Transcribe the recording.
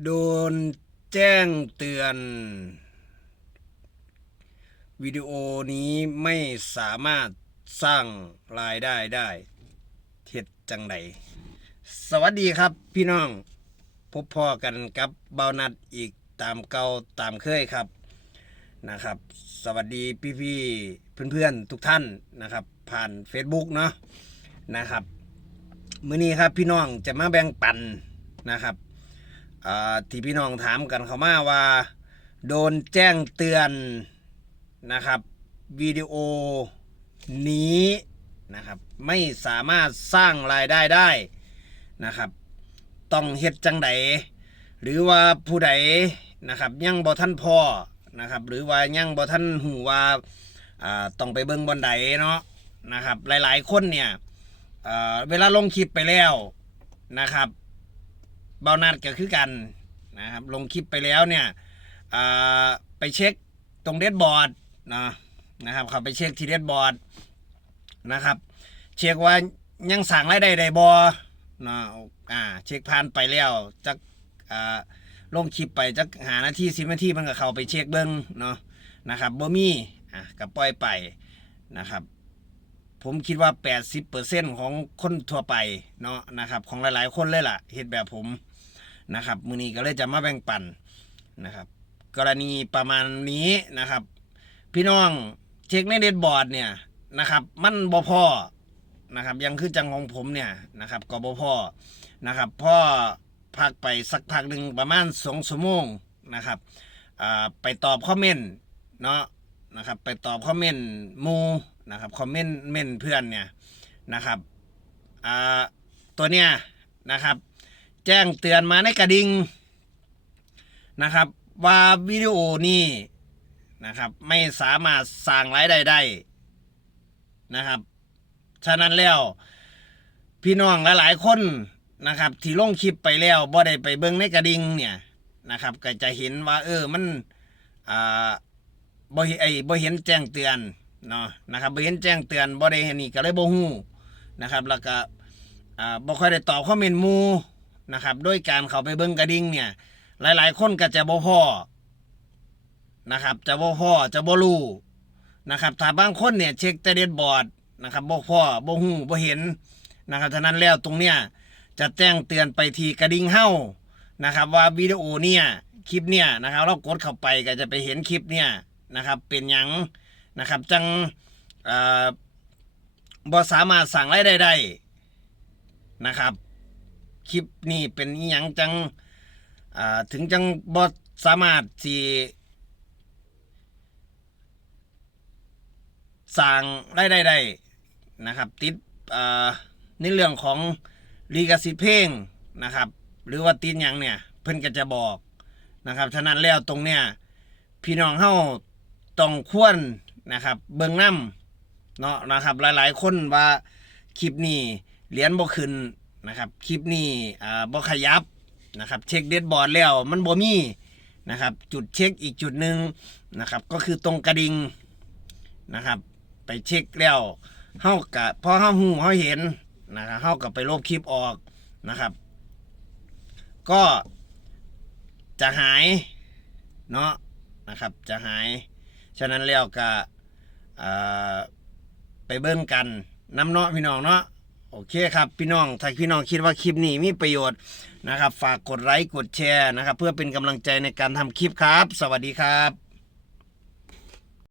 โดนแจ้งเตือน วิดีโอนี้ไม่สามารถสร้างรายได้ได้เท็ดจังใดสวัสดีครับพี่น้อง พบพ่อกันกับเบานัดอีกตามเก่าตามเคยครับนะครับ สวัสดีพี่ๆเพื่อนๆทุกท่านนะครับ ผ่าน Facebook เนาะนะครับมื้อนี้ครับพี่น้องจะมาแบ่งปันนะครับ ที่พี่น้องถามกันเข้ามาว่า โดนแจ้งเตือนนะครับวิดีโอนี้นะครับไม่สามารถสร้างรายได้ได้นะครับ ต้องเฮ็ดจังใดหรือว่าผู้ใดนะครับยังบ่ท่านพ่อนะครับหรือว่ายังบ่ท่านหูว่าต้องไปเบิ่งบอนใดเนาะนะครับหลายๆคนเนี่ยเวลาลงคลิปไปแล้วนะครับ เบานัดก็คือกันนะครับลงคลิปไปแล้วเนี่ยไปเช็คตรงเดดบอร์ดนะนะครับเขาไปเช็คที่เดดบอร์ดนะครับ เช็คว่ายังสั่งรายได้ได้บอนะอ่าเช็คผ่านไปแล้วจักอ่าลงคลิปไปจักหานาทีสิบนาทีมันก็เข้าไปเช็คเบิ้งเนาะนะครับบ่มีอะก็ปล่อยไปนะครับ ผมคิดว่า 80%ของคนทั่วไปเนาะนะครับ ของหลายๆ คนเลยล่ะเห็นแบบผม นะครับมือนี้ก็เลยจะมาแบ่งปันนะครับ กรณีประมาณนี้นะครับ พี่น้องเช็คในเดดบอร์ดเนี่ยนะครับ มันบ่พอนะครับ ยังคือจังของผมเนี่ยนะครับก็บ่พอนะครับพ่อพักไปสักพักหนึ่งประมาณสองชั่วโมงนะครับไปตอบคอมเมนต์เนาะนะครับ ไปตอบคอมเมนต์มูนะครับคอมเมนต์เมนเพื่อนเนี่ยนะครับตัวเนี้ยนะครับ แจ้งเตือนมาในกระดิ่งนะครับ ว่าวิดีโอนี้นะครับ ไม่สามารถสร้างรายได้ได้นะครับ ฉะนั้นแล้วพี่น้องหลายๆคนนะครับ ที่ลงคลิปไปแล้วบ่ได้ไปเบิ่งในกระดิ่งเนี่ยนะครับ ก็จะเห็นว่า เออมันอ่าบ่เห็นไอ้บ่เห็นแจ้งเตือนเนาะนะครับบ่เห็นแจ้งเตือนบ่ได้เห็นนี่ก็เลยบ่ฮู้นะครับ แล้วก็อ่าบ่ค่อยได้ตอบคอมเมนต์มู นะครับ โดยการเขาไปเบิ่งกระดิ่งเนี่ย หลาย ๆ คนก็จะบ่พอนะครับ จะบ่พอจะบ่รู้นะครับถ้าบางคนเนี่ยเช็คแต่เดดบอร์ดนะครับบ่พอบ่ฮู้บ่เห็นนะครับฉะนั้นแล้วตรงเนี้ยจะแจ้งเตือนไปทีกระดิ่งเฮ้านะครับ ว่าวิดีโอเนี่ยคลิปเนี่ยนะครับเรากดเข้าไปก็จะไปเห็นคลิปเนี่ยนะครับ เป็นหยังนะครับจังเอ่อบ่สามารถสั่งรได้ได้นะครับ คลิปนี้เป็นอหยังจังอ่าถึงจังบ่สามารถสิสั่งรายได้ได้นะครับ ติดอ่าในเรื่องของลีกสิทธิ์เพลงนะครับ หรือว่าติดหยังเนี่ยเพิ่นก็จะบอกนะครับฉะนั้นแล้วตรงเนี้ยพี่น้องเฮาต้องควรนะครับ เบิ่งน้ำเนาะนะครับหลายๆ คนว่าคลิปนี้เหรียญบ่ขึ้น นะครับคลิปนี้อ่าบ่ขยับนะครับเช็คเดดบอร์ดแล้วมันบ่มีนะครับจุดเช็คอีกจุดหนึ่งนะครับก็คือตรงกระดิ่งนะครับ ไปเช็คแล้วเฮากะพอเฮาหูเฮาเห็นนะครับเฮาก็ไปลบคลิปออกนะครับ ก็จะหายเนาะนะครับจะหาย ฉะนั้นแล้วก็อ่าไปเบิ่งกันน้ำเนาะพี่น้องเนาะ โอเคครับพี่น้องถ้าพี่น้องคิดว่าคลิปนี้มีประโยชน์นะครับ ฝากกดไลค์กดแชร์นะครับ เพื่อเป็นกำลังใจในการทำคลิปครับ สวัสดีครับ